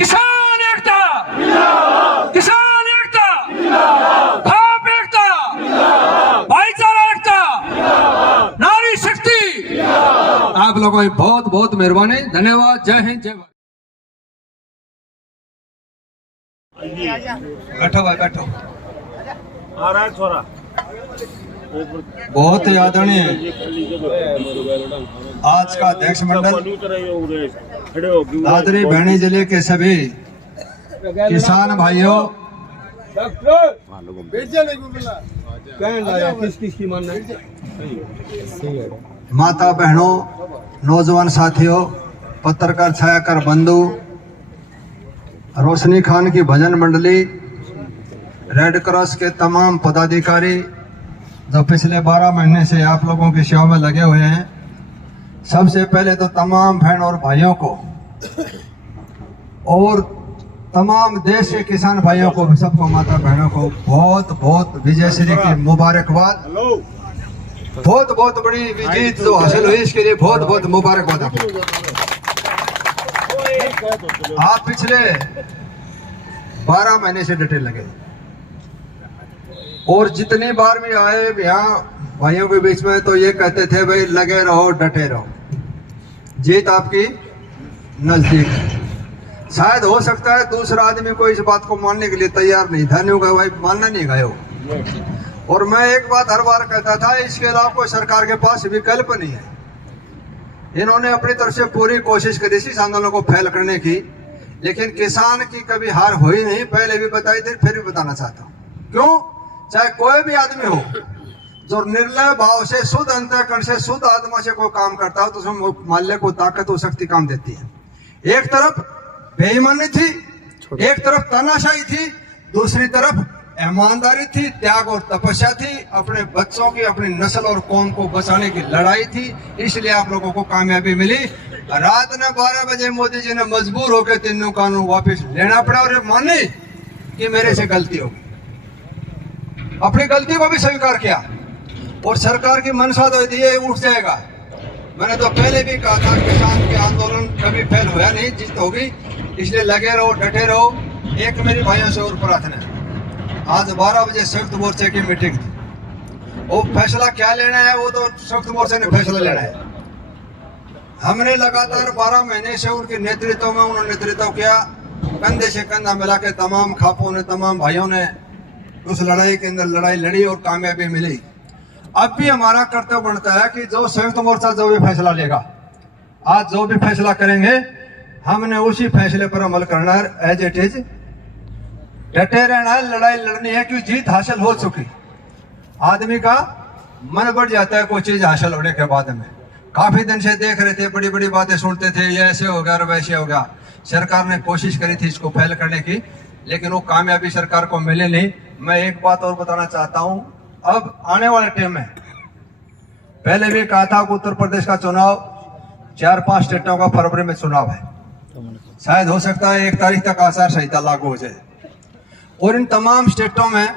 किसान एकता, किसान एकता, भाप एकता, भाईचारा एकता, नारी शक्ति। आप लोगों की बहुत बहुत मेहरबानी, धन्यवाद। जय हिंद, जय भारत। बैठो भाई बैठो। आ रहा है छोरा। बहुत ही आदरणीय आज का अध्यक्ष मंडल, दादरी भैणी जिले के सभी किसान भाइयों, माता बहनों, नौजवान साथियों, पत्रकार छायाकर बंधु, रोशनी खान की भजन मंडली, रेड क्रॉस के तमाम पदाधिकारी जो पिछले 12 महीने से आप लोगों की सेवा में लगे हुए हैं, सबसे पहले तो तमाम बहन और भाइयों को और तमाम देश के किसान भाइयों को, सबको, माता बहनों को बहुत बहुत विजयश्री की मुबारकबाद। बहुत बहुत बड़ी विजय जो हासिल हुई, इसके लिए बहुत बहुत मुबारकबाद आपको। आप पिछले 12 महीने से डटे लगे और जितनी बार भी आए यहाँ भाइयों के बीच में तो ये कहते थे भाई लगे रहो, डटे रहो, जीत आपकी नजदीक है। शायद हो सकता है दूसरा आदमी को इस बात को मानने के लिए तैयार नहीं था, नहीं होगा भाई, मानना नहीं गए हो। और मैं एक बात हर बार कहता था, इसके अलावा कोई सरकार के पास विकल्प नहीं है। इन्होंने अपनी तरफ से पूरी कोशिश करी इस आंदोलन को फैल करने की, लेकिन किसान की कभी हार हुई नहीं। पहले भी बताई थी, फिर भी बताना चाहता हूँ। क्यों? चाहे कोई भी आदमी हो जो निर्लय भाव से, शुद्ध अंतःकरण से, शुद्ध आत्मा से कोई काम करता हो तो उसमें माल्य को ताकत और शक्ति काम देती है। एक तरफ बेईमानी थी, एक तरफ तानाशाही थी, दूसरी तरफ ईमानदारी थी, त्याग और तपस्या थी, अपने बच्चों की, अपनी नस्ल और कौम को बचाने की लड़ाई थी। इसलिए आप लोगों को कामयाबी मिली। रात में 12 बजे मोदी जी ने मजबूर होकर तीनों कानून वापस लेना पड़ा और मानी कि मेरे से गलती हो गई, अपनी गलती को भी स्वीकार किया और सरकार की मंशा तो ये उठ जाएगा। मैंने तो पहले भी कहा था किसान के आंदोलन कभी फेल हुआ नहीं, जीत होगी। इसलिए लगे रहो, डटे रहो। एक मेरी भाइयों से और प्रार्थना है, आज 12 बजे संयुक्त मोर्चे की मीटिंग थी। वो फैसला क्या लेना है वो तो संयुक्त मोर्चे ने फैसला लेना है। हमने लगातार 12 महीने से उनके नेतृत्व में, उन्होंने नेतृत्व किया, कंधे से कंधा मिला के तमाम खापों ने, तमाम भाइयों ने उस लड़ाई के अंदर लड़ाई लड़ी और कामयाबी मिली। अब भी हमारा कर्तव्य बनता है कि जो संयुक्त मोर्चा जो भी फैसला लेगा, आज जो भी फैसला करेंगे, हमने उसी फैसले पर अमल करना है, एज इट इज डटे रहना है, लड़ाई लड़नी है। क्योंकि जीत हासिल हो चुकी, आदमी का मन बढ़ जाता है कोई चीज हासिल होने के बाद में। काफी दिन से देख रहे थे, बड़ी बड़ी बातें सुनते थे, ये ऐसे हो गया और वैसे हो गया। सरकार ने कोशिश करी थी इसको फैल करने की, लेकिन वो कामयाबी सरकार को मिली नहीं। मैं एक बात और बताना चाहता हूं, अब आने वाले टाइम में, पहले भी कहा था कि उत्तर प्रदेश का चुनाव 4-5 स्टेटों का फरवरी में चुनाव है, शायद हो सकता है 1 तारीख तक आचार संहिता लागू हो जाए। और इन तमाम स्टेटों में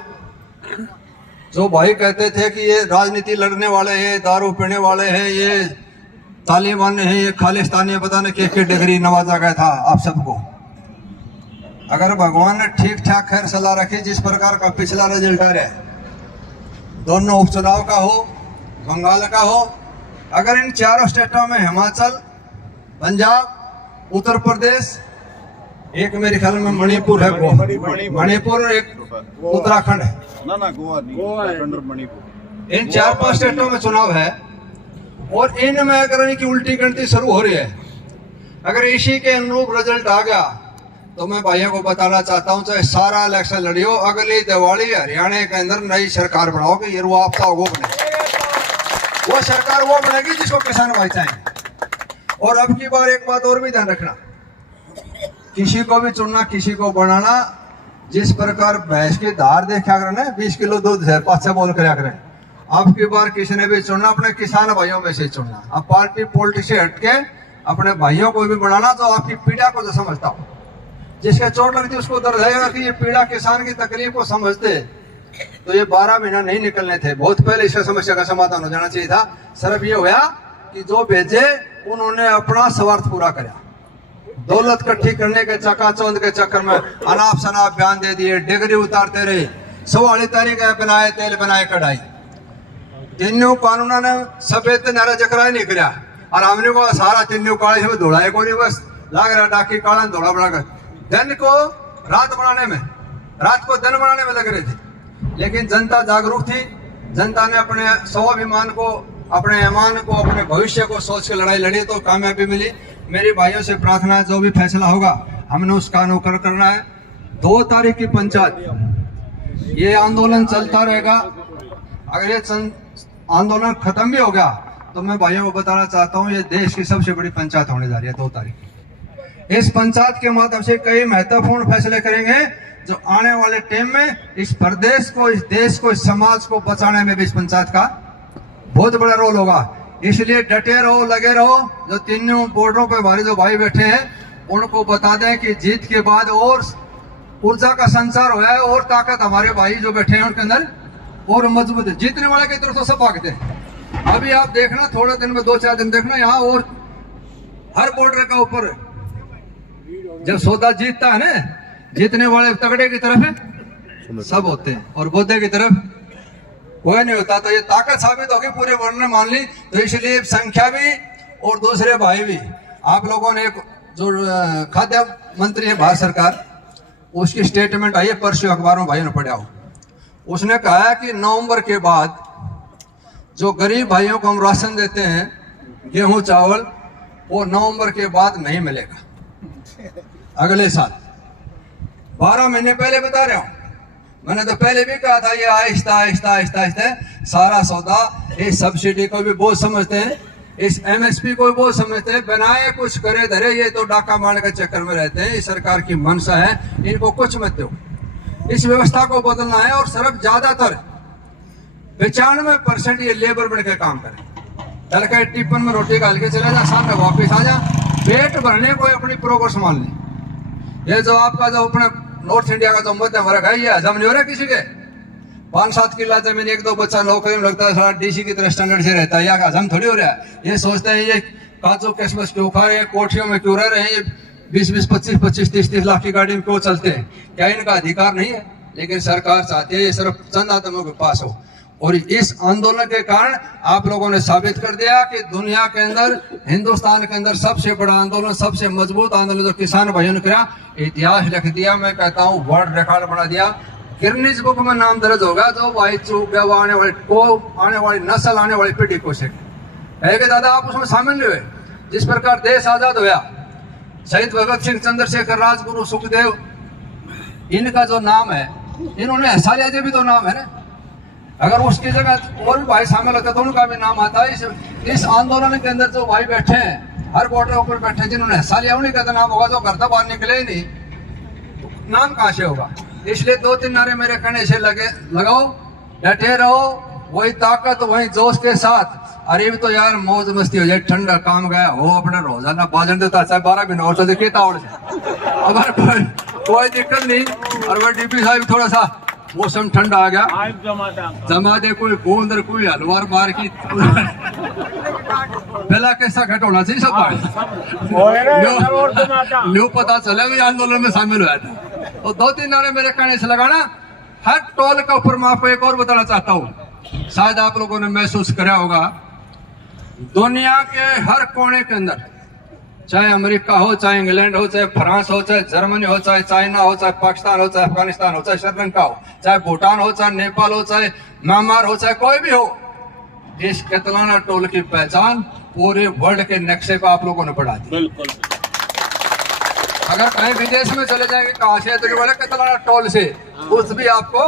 जो भाई कहते थे कि ये राजनीति लड़ने वाले हैं, दारू पीने वाले हैं, ये तालिबान है, ये खालिस्तानी, पता नहीं क्या डिग्री नवाजा गया था आप सबको। अगर भगवान ने ठीक ठाक खैर सलाह रखी, जिस प्रकार का पिछला रिजल्ट आ रहा है, दोनों उपचुनाव का हो, बंगाल का हो, अगर इन 4 स्टेटों में हिमाचल, पंजाब, उत्तर प्रदेश, एक मेरे ख्याल में मणिपुर है, मणिपुर, एक उत्तराखंड है, इन 4-5 स्टेटों में चुनाव है। और इनमें अगर इनकी उल्टी गिनती शुरू हो रही है, अगर इसी के अनुरूप रिजल्ट आ गया तो मैं भाइयों को बताना चाहता हूं, चाहे सारा इलेक्शन लड़ियो, अगली दिवाली हरियाणा के अंदर नई सरकार बनाओगे, ये वो आपका वो बनेगी, वो सरकार वो बनेगी जिसको किसान भाई चाहेंगे। और अब की बार एक बात और भी ध्यान रखना, किसी को भी चुनना, किसी को बनाना, जिस प्रकार भैंस की धार देखा करें, 20 किलो दूध है, पाछा बोल कर करें। अब की बार किसी ने भी चुनना, अपने किसान भाइयों में से चुनना। अब पार्टी पॉलिटिक्स से हटके अपने भाइयों को भी बनाना जो आपकी पीड़ा को जो समझता हो, जिसके चोट लगती उसको दर्द है कि ये पीड़ा किसान की तकलीफ को समझते तो ये 12 महीना नहीं निकलने थे, बहुत पहले इस समस्या का समाधान हो जाना चाहिए था। सिर्फ ये हुआ कि जो भेजे उन्होंने अपना स्वार्थ पूरा करा, दौलत इकट्ठी करने के चकाचौंध के चक्कर में अनाप शनाप बयान दे दिए, डिग्री उतारते रहे, 16 तारीख है बनाए तेल बनाए कढ़ाई। तीनों कानूना ने सफेद नारा चकरा नहीं कराया और हमने को सारा तीनों काले से दौड़ाए को नहीं, बस लाग रहा डाकी काला दौड़ा बढ़ाकर दिन को रात बनाने में, रात को दिन बनाने में लग रहे थे। लेकिन जनता जागरूक थी, जनता ने अपने स्वाभिमान को, अपने ईमान को, अपने भविष्य को सोच के लड़ाई लड़ी तो कामयाबी मिली। मेरे भाइयों से प्रार्थना है, जो भी फैसला होगा हमने उसका अनुकरण करना है। 2 तारीख की पंचायत, ये आंदोलन चलता रहेगा। अगर ये आंदोलन खत्म भी हो गया तो मैं भाइयों को बताना चाहता हूँ, ये देश की सबसे बड़ी पंचायत होने जा रही है 2 तारीख। इस पंचायत के माध्यम से कई महत्वपूर्ण फैसले करेंगे जो आने वाले टाइम में इस प्रदेश को, इस देश को, इस समाज को बचाने में भी इस पंचायत का बहुत बड़ा रोल होगा। इसलिए डटे रहो, लगे रहो। जो तीनों बॉर्डरों पे हमारे जो भाई बैठे हैं उनको बता दें कि जीत के बाद और ऊर्जा का संचार हुआ है और ताकत हमारे भाई जो बैठे हैं उनके अंदर और मजबूत है। जीतने वाले की तरफ तो सब भागते हैं। अभी आप देखना, थोड़े दिन में 2-4 दिन देखना, यहाँ और हर बॉर्डर का ऊपर जब सौदा जीतता है ना, जीतने वाले तगड़े की तरफ है सब होते हैं और बोधे की तरफ कोई नहीं होता। तो ये ताकत साबित होगी, पूरे वर्ल्ड ने मान ली। तो इसलिए संख्या भी और दूसरे भाई भी, आप लोगों ने एक जो खाद्य मंत्री है भारत सरकार, उसकी स्टेटमेंट आई है, परसों अखबारों में भाइयों ने पढ़ा हो। उसने कहा है कि नवंबर के बाद जो गरीब भाइयों को हम राशन देते हैं, गेहूं चावल, वो नवंबर के बाद नहीं मिलेगा। अगले साल 12 महीने पहले बता रहा हूं, मैंने तो पहले भी कहा था ये आहिस्ता आहिस्ता आहिस्ता आहिस्ता सारा सौदा, इस सब्सिडी को भी बोझ समझते हैं, इस एमएसपी को भी बोझ समझते हैं, बनाए कुछ करे धरे, ये तो डाका मारने के चक्कर में रहते हैं। इस सरकार की मंशा है, इनको कुछ मत दो, इस व्यवस्था को बदलना है। और सिर्फ ज्यादातर 95% ये लेबर बन के काम करें। चल के टिफिन में रोटी डाल के चले जा, सामने वापिस आ जा, पेट भरने को अपनी प्रोग्रेस मान ली। ये जो आपका जो अपने नॉर्थ इंडिया का जो मध्य वर्ग है, ये हजम नहीं हो रहा किसी के। 5-7 किला जमीन, 1-2 बच्चा नौकरी में लगता है, सारा डीसी की तरह स्टैंडर्ड से रहता है, या हजम थोड़ी हो रहा है। ये सोचते हैं ये काजू किशमिश क्यों खा रहे हैं, कोठियों में क्यों रह रहे हैं, ये 20-20, 25-25, 30-30 लाख की गाड़ी में क्यों चलते हैं, क्या इनका अधिकार नहीं है? लेकिन सरकार चाहती है ये सिर्फ चंद आदमियों के पास हो। और इस आंदोलन के कारण आप लोगों ने साबित कर दिया कि दुनिया के अंदर, हिंदुस्तान के अंदर सबसे बड़ा आंदोलन, सबसे मजबूत आंदोलन जो किसान भाइयों ने किया, इतिहास लिख दिया। मैं कहता हूँ वर्ल्ड रिकॉर्ड बना दिया, गिनीज बुक में नाम दर्ज होगा। जो भाई चूक गया, वो आने वाली नस्ल, आने वाली पीढ़ी को है कि दादा आप उसमें शामिल नहीं हुए। जिस प्रकार देश आजाद हुआ, शहीद भगत सिंह, चंद्रशेखर, राजगुरु, सुखदेव, इनका जो नाम है, इन्होंने हिस्सा लिया, भी तो नाम है ना। अगर उसकी जगह और भी भाई शामिल होते तो उनका भी नाम आता है। इस आंदोलन के अंदर जो भाई बैठे हैं, हर बॉर्डर ऊपर बैठे हैं, जिन्होंने हिस्सा लिया, उन्हीं का तो नाम होगा। जो घर तो बाहर निकले ही नहीं, नाम कहाँ से होगा? इसलिए 2-3 नारे मेरे कहने से लगाओ, डटे रहो, वही ताकत, वही जोश के साथ। अरे भी तो यार मौज मस्ती हो जाए, ठंडा काम गया हो, अपना रोजाना बाजन देता है 12 भी नौ चलते तावड़ से, अब कोई दिक्कत नहीं। और वह डीपी साहब थोड़ा सा मौसम ठंडा आ गया, जमा दे कोई बूंद और कोई हलवार मार की पहला कैसा घट होना चाहिए सब न्यू पता चला भी आंदोलन में शामिल हुआ था। तो 2-3 नारे मेरे कहने से लगाना। हर टोल का ऊपर मैं आपको एक और बताना चाहता हूँ, शायद आप लोगों ने महसूस करा होगा, दुनिया के हर कोने के अंदर, चाहे अमेरिका हो, चाहे इंग्लैंड हो, चाहे फ्रांस हो, चाहे जर्मनी हो, चाहे चाइना हो, चाहे पाकिस्तान हो, चाहे अफगानिस्तान हो, चाहे श्रीलंका हो, चाहे भूटान हो, चाहे नेपाल हो, चाहे म्यांमार हो, चाहे कोई भी हो, इस केतलाना टोल की पहचान पूरे वर्ल्ड के नक्शे पर आप लोगों ने बढ़ा दी। बिल्कुल। अगर कहीं विदेश में चले जाएंगे, कहाँ से तो बोले केतलाना टोल से, उस भी आपको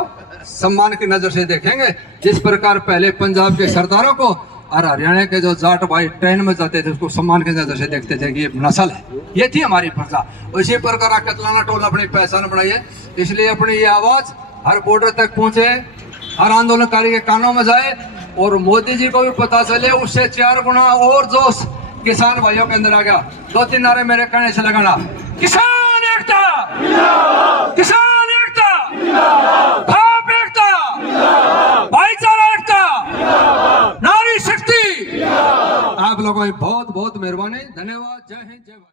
सम्मान की नजर से देखेंगे। जिस प्रकार पहले पंजाब के सरदारों को और हरियाणा के जो जाट भाई ट्रेन में जाते थे, उसको सम्मान की नजर से देखते थे कि ये नस्ल है, ये थी हमारी प्रजा। इसी प्रकार केतलाना टोल अपनी पहचान बनाई है। इसलिए अपनी ये आवाज हर बॉर्डर तक पहुंचे, हर आंदोलनकारी के कानों में जाए, और मोदी जी को भी पता चले, उससे 4 गुना और जोश किसान भाइयों के अंदर आ गया। 2-3 नारे मेरे कहने से लगाना, किसान एकता, किसान एकता, भाप एकता, भाईचारा एकता, नारी शक्ति। आप लोगों की बहुत बहुत मेहरबानी, धन्यवाद। जय हिंद, जय भारत।